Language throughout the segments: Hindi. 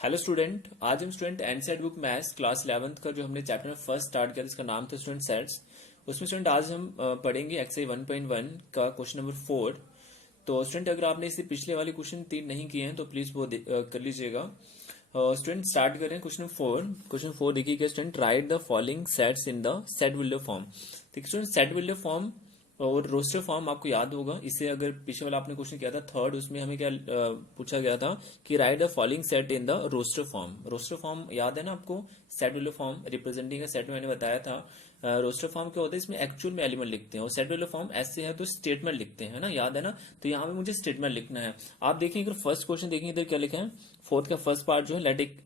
हेलो स्टूडेंट, आज हम student NCERT book maths class 11th का जो हमने चैप्टर में फर्स्ट स्टार्ट किया था, इसका नाम था स्टूडेंट सेट्स। उसमें स्टूडेंट आज हम पढ़ेंगे एक्सरसाइज 1.1 का क्वेश्चन नंबर 4। तो स्टूडेंट अगर आपने इससे पिछले वाले क्वेश्चन 3 नहीं किए हैं तो प्लीज वो कर लीजिएगा। स्टूडेंट स्टार्ट कर रहे हैं क्वेश्चन 4। क्वेश्चन 4 देखिए student, write the following sets in the set builder form. देखिए स्टूडेंट, सेट विल्डर फॉर्म और रोस्टर फॉर्म आपको याद होगा। इससे अगर पीछे वाला आपने क्वेश्चन किया था थर्ड, उसमें हमें क्या पूछा गया था कि write the following set in the roster form. Roster form याद है ना आपको, set builder form representing set में मैंने बताया था। रोस्टर फॉर्म क्या होता है, इसमें एक्चुअल में एलिमेंट लिखते हैं, और सेट विल्डर फॉर्म ऐसे है तो स्टेटमेंट लिखते हैं ना, याद है ना। तो यहाँ पे मुझे स्टेटमेंट लिखना है। आप देखेंगे फर्स्ट क्वेश्चन देखेंगे इधर क्या लिखा है, फोर्थ का फर्स्ट पार्ट जो है, लेट एक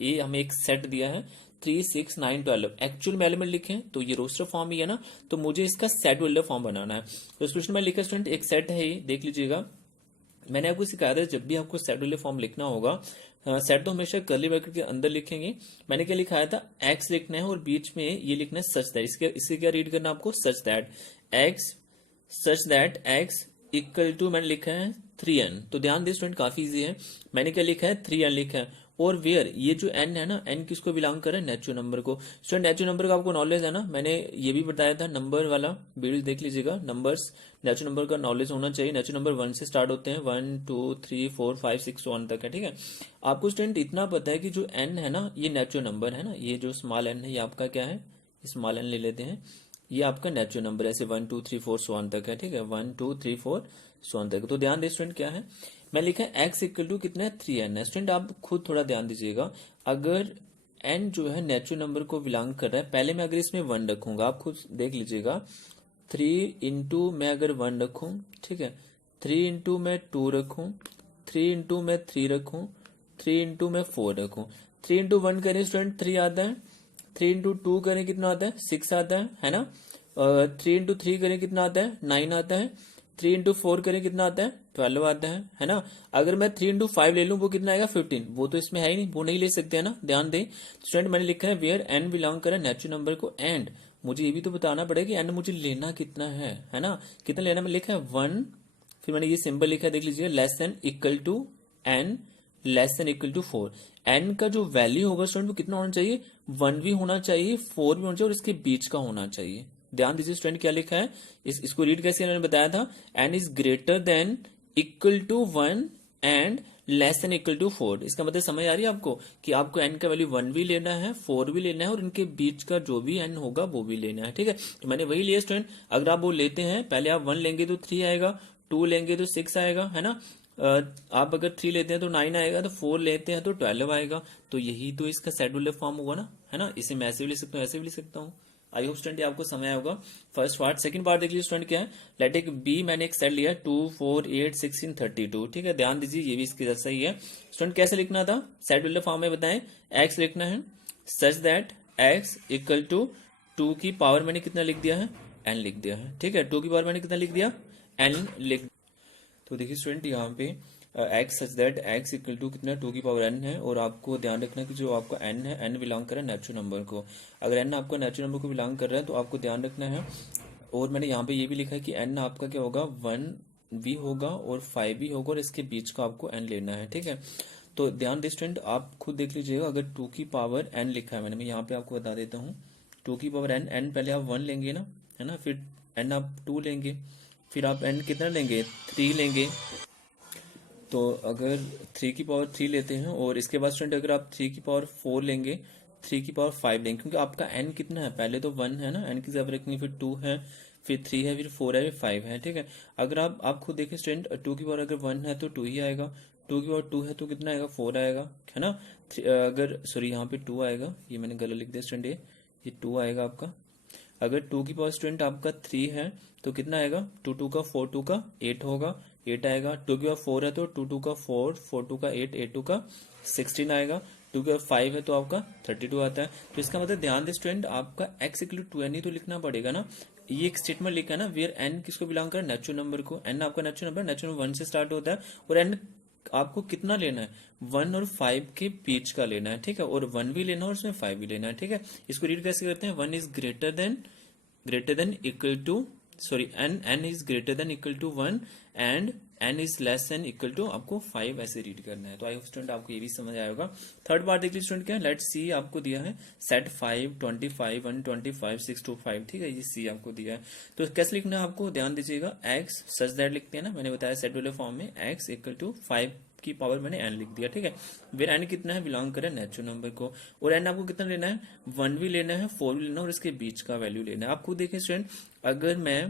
ए हमें एक सेट दिया है 3, 6, 9, 12 एक्चुअल में एलिमेंट लिखे हैं, तो ये रोस्टर फॉर्म ही है ना। तो मुझे इसका सेट विल्डर फॉर्म बनाना है। तो इस क्वेश्चन में लिखा स्टूडेंट एक सेट है, ये देख लीजिएगा। मैंने आपको सिखाया था जब भी आपको सेट विल्डर फॉर्म लिखना होगा, सेट तो हमेशा कर्ली ब्रैकेट के अंदर लिखेंगे। मैंने क्या लिखाया था, एक्स लिखना है और बीच में ये लिखना है सच दैट। इसके क्या रीड करना है आपको, such that x, such that x equal to मैंने लिखा है 3n। तो ध्यान दें स्टूडेंट, काफी इजी है। मैंने क्या लिखा है, 3n लिखा है। और वेयर ये जो n है ना, n किसको बिलोंग कर रहा है, नेचुरल नंबर को। स्टूडेंट नेचुरल नंबर का आपको नॉलेज है ना, मैंने ये भी बताया था, नंबर वाला वीडियो देख लीजिएगा। नंबर्स नेचुरल नंबर का नॉलेज होना चाहिए। नेचुरल नंबर 1 से स्टार्ट होते हैं, 1 2 3 4 5 6 1 तक है, ठीक है। आपको स्टूडेंट इतना पता है कि जो n है ना, ये नेचुरल नंबर है ना। ये जो स्मॉल n है ये आपका क्या है, स्मॉल n ले लेते हैं, ये आपका नेचुरल नंबर ऐसे 1 2 3 4 1 तक है, ठीक है। 1 2 3 4 1 तक। तो ध्यान दे स्टूडेंट, क्या है, मैं लिखा है एक्स इक्वल टू कितना है, 3n है। स्टूडेंट आप खुद थोड़ा ध्यान दीजिएगा, अगर n जो है नेचुरल नंबर को बिलोंग कर रहा है, पहले मैं अगर इसमें 1 रखूंगा, आप खुद देख लीजिएगा, 3 इंटू मैं अगर 1 रखूं, ठीक है, 3 इंटू मैं 2 रखूं, 3 इंटू मैं 3 रखूं, 3 इंटू मैं 4 रखूं। 3 इंटू 1 करें स्टूडेंट 3 आता है, 3 इंटू 2 करें कितना आता है, 6 आता है ना। 3 इंटू 3 करें कितना आता है, 9 आता है। 3 इंटू 4 करें कितना आता है, 12 आता है ना। अगर मैं 3 इंटू 5 ले लूं वो कितना आएगा, 15। वो तो इसमें है ही नहीं, वो नहीं ले सकते है ना, ध्यान दें स्टूडेंट। मैंने लिखा है वेयर n बिलोंग करे नेचुरल नंबर को, एंड मुझे ये भी तो बताना पड़ेगा कि n मुझे लेना कितना है ना। कितना लेना, मैं लिखा है 1, फिर मैंने ये सिंबल लिखा है, देख लीजिए, less than equal to n, less than equal to 4। n का जो वैल्यू होगा स्टूडेंट वो कितना होना चाहिए, 1 भी होना चाहिए, 4 भी होना चाहिए, और इसके बीच का होना चाहिए। ध्यान दीजिए स्टूडेंट, क्या लिखा है, इसको रीड कैसे मैंने बताया था, n is greater than equal to 1 and less than equal to 4। इसका मतलब समझ आ रही है आपको कि आपको n का वैल्यू 1 भी लेना है, 4 भी लेना है, और इनके बीच का जो भी n होगा वो भी लेना है, ठीक है। तो मैंने वही लिया स्टूडेंट। अगर आप वो लेते हैं, पहले आप 1 लेंगे तो 3 आएगा, 2 लेंगे तो 6 आएगा, है ना। आप अगर 3 लेते हैं तो 9 आएगा, तो 4 लेते हैं तो 12 आएगा। तो यही तो इसका सेट विल्डर फॉर्म होगा ना, है ना। इसे मैं ऐसे भी लिख सकता हूँ, ऐसे भी लिख सकता हूँ। आई होप स्टूडेंट आपको समझ आया होगा फर्स्ट पार्ट। सेकंड पार्ट देख लीजिए स्टूडेंट, क्या है, लेट एक बी, मैंने एक सेट लिया 2 4 8 16 32, ठीक है। ध्यान दीजिए ये भी इसके जैसा ही है स्टूडेंट। कैसे लिखना था, सेट बिल्डर फॉर्म में बताएं, एक्स लिखना है such that x equal to 2 की पावर मैंने कितना लिख दिया है, एन लिख दिया है, ठीक है। 2 की पावर मैंने कितना लिख दिया, एन लिख। तो देखिए स्टूडेंट यहाँ पे x such that x equal to कितना, 2 की पावर n है, और आपको ध्यान रखना कि जो आपका n है, n बिलोंग कर रहा है नेचुरल नंबर को। अगर n आपका नेचुरल नंबर को बिलोंग कर रहा है तो आपको ध्यान रखना है। और मैंने यहाँ पे ये भी लिखा है कि n आपका क्या होगा, 1 भी होगा और 5 भी होगा, और इसके बीच का आपको n लेना है, ठीक है। तो ध्यान दे स्टूडेंट, आप खुद देख लीजिएगा, अगर 2 की पावर n लिखा है मैंने, मैं यहाँ पे आपको बता देता हूँ, 2 की पावर n पहले आप 1 लेंगे ना, है ना, फिर n आप 2 लेंगे, फिर आप n कितना लेंगे, 3 लेंगे। तो अगर 3 की पावर 3 लेते हैं, और इसके बाद स्टूडेंट अगर आप 3 की पावर 4 लेंगे, 3 की पावर 5 लेंगे, क्योंकि आपका n कितना है, पहले तो 1 है ना, n की जगह रखेंगे, फिर 2 है, फिर 3 है, फिर 4 है, फिर 5 है, ठीक है। अगर आप खुद देखें स्टूडेंट, 2 की पावर अगर 1 है तो 2 ही आएगा, 2 की पावर 2 है तो कितना आएगा, 4 आएगा, है ना। अगर सॉरी यहाँ पे 2 आएगा, ये मैंने गलत लिख दिया स्टूडेंट, ये 2 आएगा आपका। अगर 2 की पावर स्टूडेंट आपका 3 है तो कितना आएगा, 2 2 का 4 2 का 8 होगा, 8 आएगा। 2 की पावर 4 है तो 2 2 का 4 4 2 का 8 8 2 का 16 आएगा। 2 की पावर 5 है तो आपका 32 आता है। तो इसका मतलब ध्यान दे स्टूडेंट, आपका x इक्वल टू 2n ही तो लिखना पड़ेगा ना। ये एक स्टेटमेंट लिखा है ना, वेयर n किसको बिलोंग कर, नेचुरल नंबर को। n आपका नेचुरल नंबर, नेचुरल 1 से स्टार्ट होता है, और n आपको कितना लेना है, 1 और 5 के बीच का लेना है, ठीक है। और 1 भी लेना है और उसमें 5 भी लेना है, ठीक है। इसको रीड कैसे करते हैं, 1 is greater than equal to sorry n is greater than equal to 1 and n is less than equal to आपको 5 ऐसे रीड करना है। तो आई होप स्टूडेंट आपको ये भी समझ आया होगा। थर्ड पार्ट देख लीजिए स्टूडेंट क्या है, लेट सी आपको दिया है सेट 5 25 125 6 to 5, ठीक है, ये सी आपको दिया है। तो कैसे लिखना है आपको ध्यान दीजिएगा, एक्स सच दैट लिखते हैं ना, मैंने बताया सेट वाले फॉर्म में एक्स इक्वल टू 5 की पावर मैंने एन लिख दिया, ठीक है। फिर एन कितना है, बिलोंग करे नेचुरल नंबर को, और एन आपको कितना लेना है, 1 भी लेना है 4 भी लेना है और इसके बीच का वैल्यू लेना है। आप खुद देखें स्टूडेंट, अगर मैं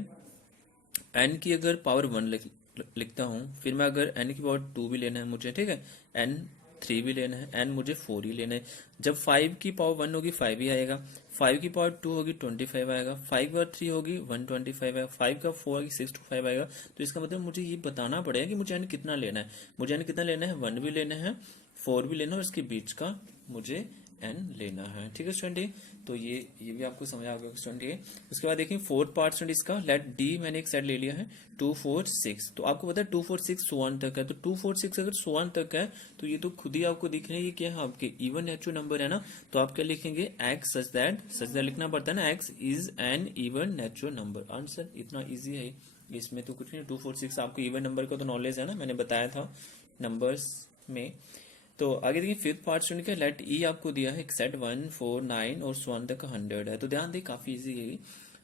एन की अगर पावर 1 लिखता हूं, फिर मैं अगर एन की पावर 2 भी लेना है मुझे, ठीक है, एन 3 भी लेना है, एन मुझे 4 ही लेना है। जब 5 की पावर 1 होगी 5 ही आएगा, 5 की पावर 2 होगी 25 आएगा, 5 की पावर 3 होगी 125 आएगा, 5 का 4 होगी 6 to 5 आएगा। तो इसका मतलब मुझे ये बताना पड़ेगा कि मुझे एन कितना लेना है। मुझे एन कितना लेना है, 1 भी लेना है 4 भी लेना है और इसके बीच का मुझे एन लेना है, ठीक है स्टूडेंट। तो ये भी आपको समझ आ गया स्टूडेंट। उसके बाद देखिए फोर्थ पार्ट स्टूडेंट इसका, लेट डी मैंने एक सेट ले लिया है 2 4 6। तो आपको पता है 2 4 6 1 तक है, तो 2 4 6 अगर 1 तक है तो ये तो खुद ही आपको दिख रहा है ये क्या है, आपके इवन नेचुरल नंबर है ना। तो आप क्या लिखेंगे, एक्स सच दैट लिखना पड़ता है ना, x is an even natural number. Answer इतना इजी है, इसमें तो कुछ नहीं। 2 4 6 आपको इवन नंबर का तो नॉलेज है ना, मैंने बताया था नंबर्स में। तो आगे देखिए फिफ्थ पार्ट स्टूडेंट का, लेट ई आपको दिया है सेट 1 4 9 और 1 तक 100 है। तो ध्यान दें काफी इजी है,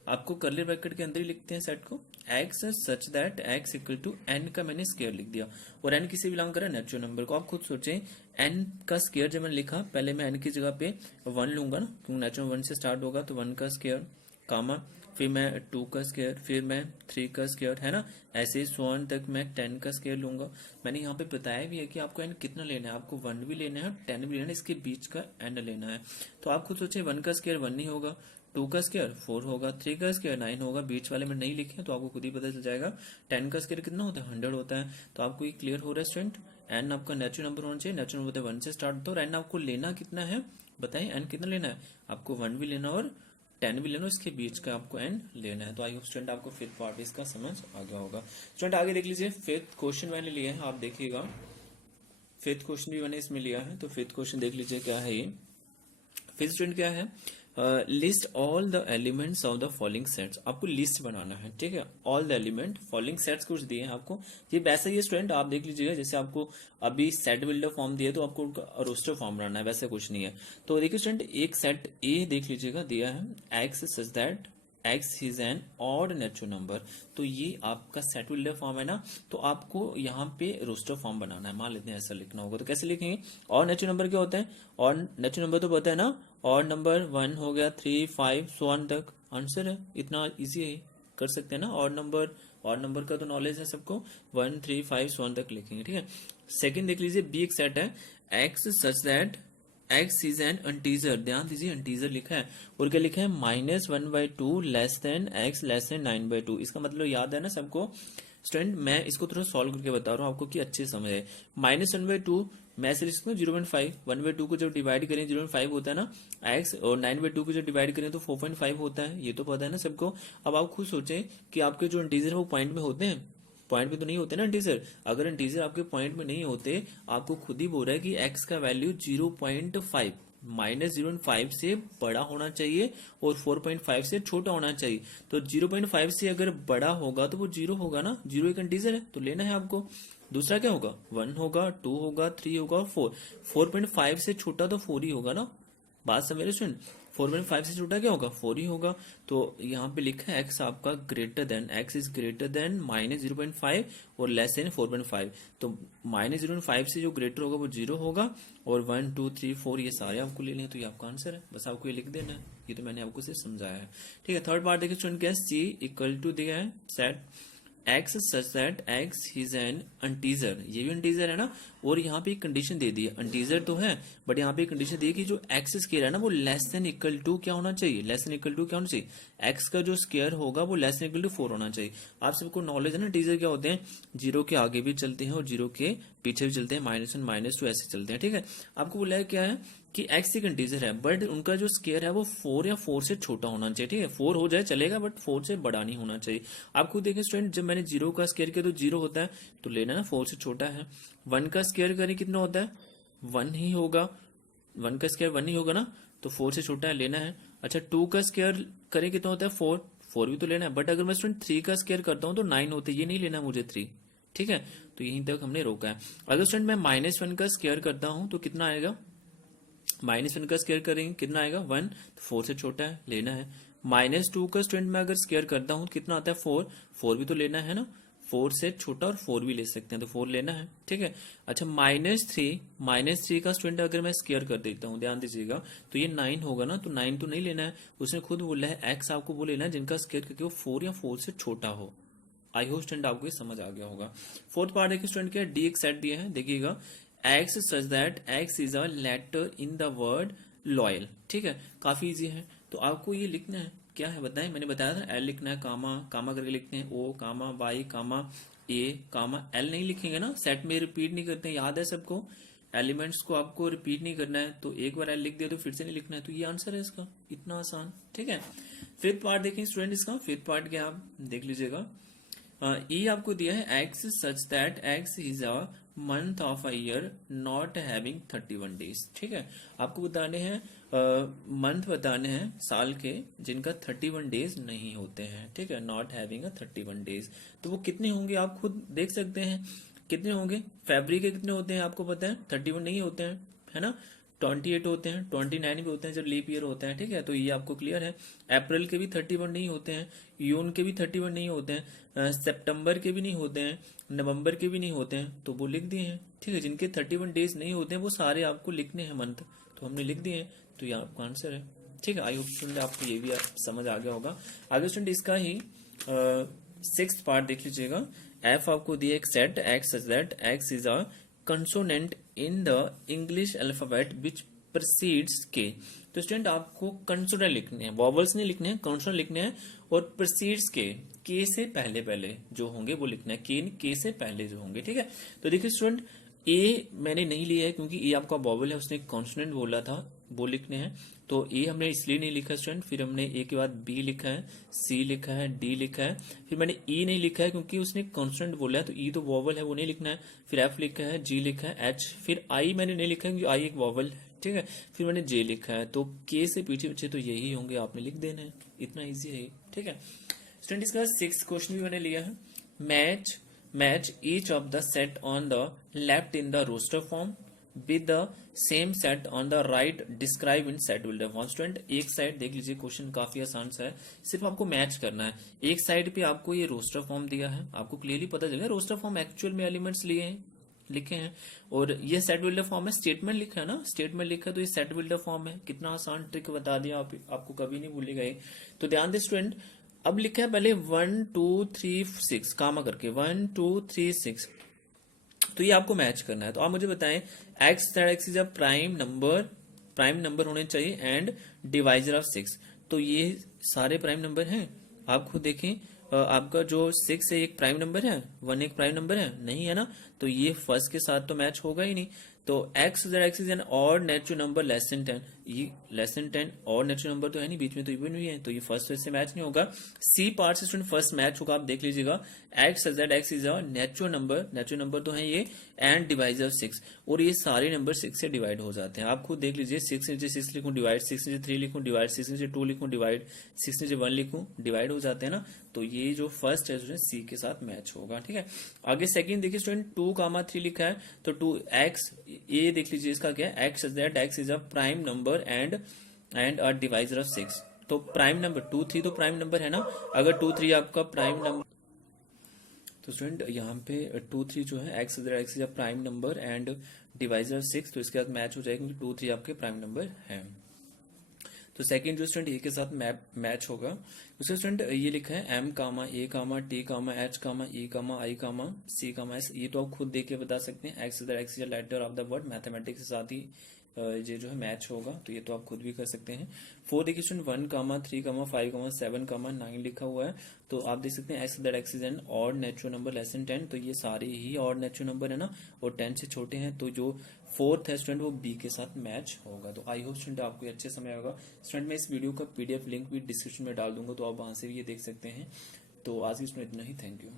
आपको कर्ली ब्रैकेट के अंदर ही लिखते हैं सेट को, x such that x equal to n का मैंने स्क्वायर लिख दिया, और एन किसे बिलोंग कर रहा है, नेचुरल नंबर को। आप खुद सोचें, एन का स्क्वायर जब मैंने लिखा, पहले मैं एन की जगह पे 1 लूंगा ना, क्योंकि नेचुरल 1 से स्टार्ट होगा, तो 1 का स्क्वायर कामा, फिर मैं 2 का स्क्वायर, फिर मैं 3 का स्क्वायर, है ना, ऐसे ही 1 तक मैं 10 का स्क्वायर लूंगा। मैंने यहाँ पे बताया भी है कि आपको एन कितना लेना है, आपको 1 भी लेना है 10 भी लेना है, इसके बीच का एन लेना है। तो आप खुद सोचे, 1 का स्क्वायर 1 नहीं होगा, 2 का स्क्वायर 4 होगा, 3 का स्क्वायर 9 होगा, बीच वाले में नहीं लिखे तो आपको खुद ही पता चल जाएगा। 10 का स्क्वायर कितना होता है, 100 होता है। तो आपको ये क्लियर हो रहा है स्टूडेंट, एन आपका नेचुरल नंबर होना चाहिए, नेचुरल नंबर 1 से स्टार्ट होता है, और एन आपको लेना कितना है बताएं, एन कितना लेना है आपको, 1 भी लेना और 10 भी लेना, इसके बीच का आपको एन लेना है। तो आई होप स्टूडेंट आपको फिफ्थ पार्ट इसका समझ आ गया होगा। स्टूडेंट आगे देख लीजिए, फिफ्थ क्वेश्चन मैंने लिया है, आप देखिएगा फिफ्थ क्वेश्चन भी मैंने इसमें लिया है। तो फिफ्थ क्वेश्चन देख लीजिए क्या है ये। फिफ्थ स्टूडेंट क्या है, list all the elements of the following sets. आपको लिस्ट बनाना है, ठीक है, all the element following sets कुछ दिए हैं आपको, ये वैसा ही है स्टूडेंट, आप देख लीजिएगा जैसे आपको अभी सेट बिल्डर फॉर्म दिया तो आपको रोस्टर फॉर्म बनाना है, वैसे कुछ नहीं है। तो देखिए स्टूडेंट, एक सेट ए देख लीजिएगा दिया है, x such that x is an odd natural number. तो ये आपका सेट बिल्डर फॉर्म है ना, तो आपको यहाँ पे रोस्टर फॉर्म बनाना है, मान लेते हैं ऐसा लिखना होगा। तो कैसे लिखेंगे, और नेचुरल नंबर क्या होता है, और नेचुरल नंबर तो पता है ना, और नंबर 1 हो गया 3 5 so on तक आंसर है, इतना इजी है, कर सकते हैं ना। और नंबर का तो नॉलेज है सबको, 1 3 5 so on तक लिखेंगे, ठीक है। सेकंड देख लीजिए, बी एक सेट है, x such that x is an integer, ध्यान दीजिए इंटीजर लिखा है, और क्या लिखा है, -1/2 less than x less than 9/2। इसका मतलब याद है ना सबको स्टूडेंट, मैं इसको थोड़ा सॉल्व करके बता रहा हूँ आपको कि अच्छे समझ है। -1/2 मैं ऐसे लिख सकता हूँ 0.5, 1/2 को जब डिवाइड करें 0.5 होता है ना एक्स, और 9/2 को जब डिवाइड करें तो 4.5 होता है, ये तो पता है ना सबको। अब आप खुद सोचें कि आपके जो इंटीजर है वो पॉइंट में होते हैं, पॉइंट में तो नहीं होते ना इंटीजर, अगर इंटीजर आपके पॉइंट में नहीं होते, आपको खुद ही बोल रहा है कि एक्स का वैल्यू 0.5 -0.5 से बड़ा होना चाहिए और 4.5 से छोटा होना चाहिए। तो 0.5 से अगर बड़ा होगा तो वो 0 होगा ना, 0 एक इंटीजर है तो लेना है आपको। दूसरा क्या होगा, 1 होगा, 2 होगा, 3 होगा और 4। 4.5 से छोटा तो 4 ही होगा ना, बात समझ स्टूडेंट, 4.5 से छोटा क्या होगा, 4 ही होगा। तो यहाँ पे लिखा है एक्स आपका greater than, x is greater then -0.5 और लेस देन 4.5। तो -0.5 से जो ग्रेटर होगा वो 0 होगा, और 1 2 3 4 ये सारे आपको लेने हैं, तो ये आपका आंसर है, बस आपको ये लिख देना है। ये तो मैंने आपको सिर्फ समझाया है, ठीक है। थर्ड पार्ट देखिए स्टूडेंट क्या है, सी इक्वल टू दिया है set x such that x is an integer, ये भी इंटीजर है ना, और यहाँ पे एक कंडीशन दे दी है, इंटीजर तो है बट यहाँ पे एक कंडीशन दी है कि जो एक्स स्क्वायर है ना वो लेस देन इक्वल टू क्या होना चाहिए, लेस देन इक्वल टू क्या होना चाहिए, एक्स का जो स्क्वायर होगा वो लेस देन इक्वल टू 4 होना चाहिए। आप सबको नॉलेज है ना, इंटीजर क्या होते हैं, 0 के आगे भी चलते हैं और 0 के पीछे भी चलते हैं, -1 -2 ऐसे चलते हैं, ठीक है। आपको बोला है क्या है कि एक्स एक इंटीजर है बट उनका जो स्क्वायर है वो 4 या 4 से छोटा होना चाहिए, ठीक है, 4 हो जाए चलेगा बट 4 से बड़ा नहीं होना चाहिए। आपको देखिए स्टूडेंट, जब मैंने 0 का स्क्वायर किया तो 0 होता है, तो लेना ना 4 से छोटा है। 1 का स्क्वायर करें कितना होता है, 1 ही होगा, 1 का स्क्वायर 1 ही होगा ना, तो 4 से छोटा है, लेना है। अच्छा 2 का स्क्वायर करें कितना होता है, 4 4 भी तो लेना है, बट अगर मैं स्टूडेंट 3 का स्क्वायर करता हूँ तो 9 होते, ये नहीं लेना मुझे 3, ठीक है। तो यहीं तक हमने रोका है। अगर स्टूडेंट मैं -1 का स्क्वायर करता हूँ तो कितना आएगा, -1 का स्क्वायर करेंगे कितना आएगा 1, तो 4 से छोटा है, लेना है। -2 का स्टूडेंट मैं अगर स्क्वायर करता हूँ कितना आता है 4, 4 भी तो लेना है ना, 4 से छोटा और 4 भी ले सकते हैं, तो 4 लेना है, ठीक है। अच्छा -3 का स्टूडेंट अगर मैं स्क्वायर कर देता हूँ, ध्यान दीजिएगा, तो ये 9 होगा ना, तो 9 तो नहीं लेना है, उसने खुद बोला है एक्स आपको वो लेना है जिनका स्क्वायर करके वो 4 या 4 से छोटा हो। आई होप स्टूडेंट आपको ये समझ आ गया होगा। फोर्थ पार्ट देखिए स्टूडेंट क्या, डी एक सेट दिया है, देखिएगा x such that x is a letter in the word loyal, ठीक है, काफी इजी है। तो आपको ये लिखना है, क्या है बताएं, मैंने बताया था एल लिखना है, कामा कामा करके लिखते हैं, ओ comma y comma A comma L, नहीं लिखेंगे ना, सेट में रिपीट नहीं करते हैं, याद है सबको, एलिमेंट्स को आपको रिपीट नहीं करना है, तो एक बार एल लिख दिया तो फिर से नहीं लिखना है, तो ये आंसर है इसका, इतना आसान, ठीक है। फिफ्थ पार्ट देखें स्टूडेंट, इसका फिफ्थ पार्ट क्या आप देख लीजिएगा, ये आपको दिया है x such that x is a month of a year not having 31 days, ठीक है। आपको बताने हैं मंथ बताने हैं साल के जिनका 31 डेज नहीं होते हैं, ठीक है, नॉट हैविंग अ 31 डेज। तो वो कितने होंगे आप खुद देख सकते हैं, कितने होंगे, फरवरी के कितने होते हैं आपको पता है, 31 नहीं होते हैं, है ना, 28 होते हैं, 29 भी होते हैं जब लीप ईयर होता है, ठीक है, तो ये आपको क्लियर है। अप्रैल के भी 31 नहीं होते हैं, जून के भी 31 नहीं होते हैं, सितंबर के भी नहीं होते हैं, नवंबर के भी नहीं होते हैं, तो वो लिख दिए हैं, ठीक है। जिनके 31 डेज नहीं होते हैं वो सारे आपको लिखने हैं मंथ, तो हमने लिख दिए हैं, तो ये आपका आंसर है, ठीक है। आई होप स्टूडेंट आपको ये भी समझ आ गया होगा। आगे स्टूडेंट इसका ही सिक्स्थ पार्ट देख लीजिएगा, एफ आपको दिया एक set x such that x is a consonant in the English alphabet which precedes k. तो स्टूडेंट आपको कंसोनेंट लिखने हैं, वॉवल्स नहीं लिखने हैं, कंसोनेंट लिखने हैं, और प्रसीड्स के से पहले पहले जो होंगे वो लिखना है, के से पहले जो होंगे, ठीक है। तो देखिए स्टूडेंट ए मैंने नहीं लिया है क्योंकि ए आपका वॉवल है, उसने कॉन्सोनेंट बोला था, वो लिखने हैं, तो ए हमने इसलिए नहीं लिखा स्टूडेंट। फिर हमने ए के बाद बी लिखा है, सी लिखा है, डी लिखा है, फिर मैंने ई नहीं लिखा है क्योंकि उसने कॉन्सोनेंट बोला है, तो ई तो वॉवल है वो नहीं लिखना है। फिर एफ लिखा है, जी लिखा है, एच, फिर आई मैंने नहीं लिखा है क्योंकि आई एक वॉवल है, ठीक है। फिर मैंने जे लिखा है, तो के से पीछे पीछे तो यही होंगे, आपने लिख देना है, इतना ईजी है, ठीक है स्टूडेंट। इसका 6th क्वेश्चन भी मैंने लिया है, match each of the set on the left in the roster form with the same set on the right describe in set builder form। Student एक साइड देख लीजिए, क्वेश्चन काफी आसान सा है, सिर्फ आपको मैच करना है। एक साइड पे आपको ये रोस्टर फॉर्म दिया है, आपको क्लियरली पता चलेगा रोस्टर फॉर्म एक्चुअल में एलिमेंट्स लिए हैं, लिखे हैं, और ये सेट बिल्डर फॉर्म है, स्टेटमेंट लिखा है ना, स्टेटमेंट लिखा है, तो ये सेट बिल्डर फॉर्म है। कितना आसान ट्रिक बता दिया, आपको कभी नहीं भूलेगा ये। तो ध्यान दे स्टूडेंट, अब लिखा है पहले 1 2 3 6 कामा करके 1 2 3 6, तो ये आपको मैच करना है। तो आप मुझे बताएं x is a prime number होने चाहिए एंड डिवाइजर ऑफ 6, तो ये सारे प्राइम नंबर हैं, आप खुद देखें, आपका जो 6 है एक प्राइम नंबर है, 1 एक प्राइम नंबर है, नहीं है ना, तो ये फर्स्ट के साथ तो मैच होगा ही नहीं। तो x is an odd natural number less than 10, ये less than 10 odd natural number तो है नहीं, बीच में तो इवन भी है, तो ये फर्स्ट से मैच नहीं होगा। सी पार्ट से स्टूडेंट फर्स्ट मैच होगा, आप देख लीजिएगा, x is a natural number तो है ये, एंड डिवाइजर 6, और ये सारे नंबर 6 से डिवाइड हो जाते हैं। आप खुद देख लीजिए, 6 नीचे 6 लिखूं डिवाइड, 6 नीचे 3 लिखूं डिवाइड, 6 नीचे 2 लिखूं डिवाइड, 6 नीचे 1 लिखूं डिवाइड हो जाते हैं ना, तो ये जो फर्स्ट है स्टूडेंट सी के साथ मैच होगा, ठीक है। आगे सेकंड देखिए स्टूडेंट 2,3 लिखा है, तो 2x, ये देख लीजिए इसका क्या है, x is a prime number and a divisor of 6, तो प्राइम नंबर 2 3 तो प्राइम नंबर है ना, अगर 2 3 आपका प्राइम नंबर, तो स्टूडेंट यहाँ पे 2 3 जो है x is a prime number and divisor of 6, तो इसके साथ मैच हो जाएगा क्योंकि 2 3 आपके प्राइम नंबर है। तो सेकंड जो स्टूडेंट ए के साथ मैच होगा, उसका स्टूडेंट ये लिखा है M comma A comma T comma H comma E comma I comma C comma S, ये तो आप खुद देख के बता सकते हैं, x is a letter of the word, mathematics के साथ ही ये जो है मैच होगा, तो ये तो आप खुद भी कर सकते हैं। 4 देखिए स्टूडेंट 1 कामा 3 कामा 5 कामा 7 कामा 9 लिखा हुआ है, तो आप देख सकते हैं x is an odd natural number less than 10, तो ये सारे ही ऑड नेचुरल नंबर है ना, और 10 से छोटे हैं, तो जो फोर्थ है स्टूडेंट वो बी के साथ मैच होगा। तो आई होप स्टूडेंट आपको अच्छे समय होगा। स्टूडेंट मैं इस वीडियो का PDF लिंक भी डिस्क्रिप्शन में डाल दूंगा, तो आप वहां से भी ये देख सकते हैं। तो आज की स्टूडेंट इतना ही, थैंक यू।